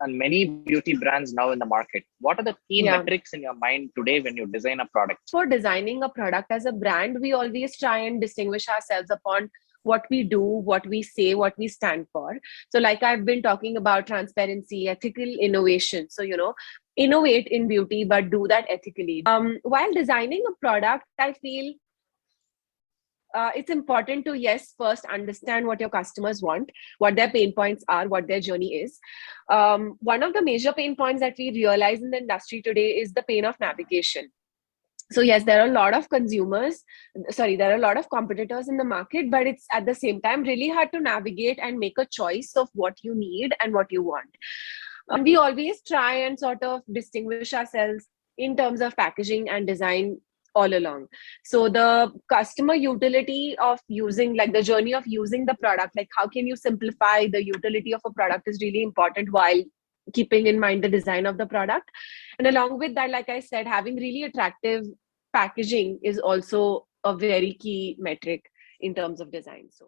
And many beauty brands now in the market. What are the key Yeah. metrics in your mind today when you design a product? For designing a product as a brand, we always try and distinguish ourselves upon what we do, what we say, what we stand for. So, like I've been talking about transparency, ethical innovation. So, innovate in beauty, but do that ethically. While designing a product, I feel it's important to, yes, first understand what your customers want, what their pain points are, what their journey is. One of the major pain points that we realize in the industry today is the pain of navigation. So yes, there are a lot of there are a lot of competitors in the market, but it's at the same time really hard to navigate and make a choice of what you need and what you want. We always try and sort of distinguish ourselves in terms of packaging and design all along. So the customer utility of using, like the journey of using the product, like how can you simplify the utility of a product is really important while keeping in mind the design of the product. And along with that, like I said, having really attractive packaging is also a very key metric in terms of design. So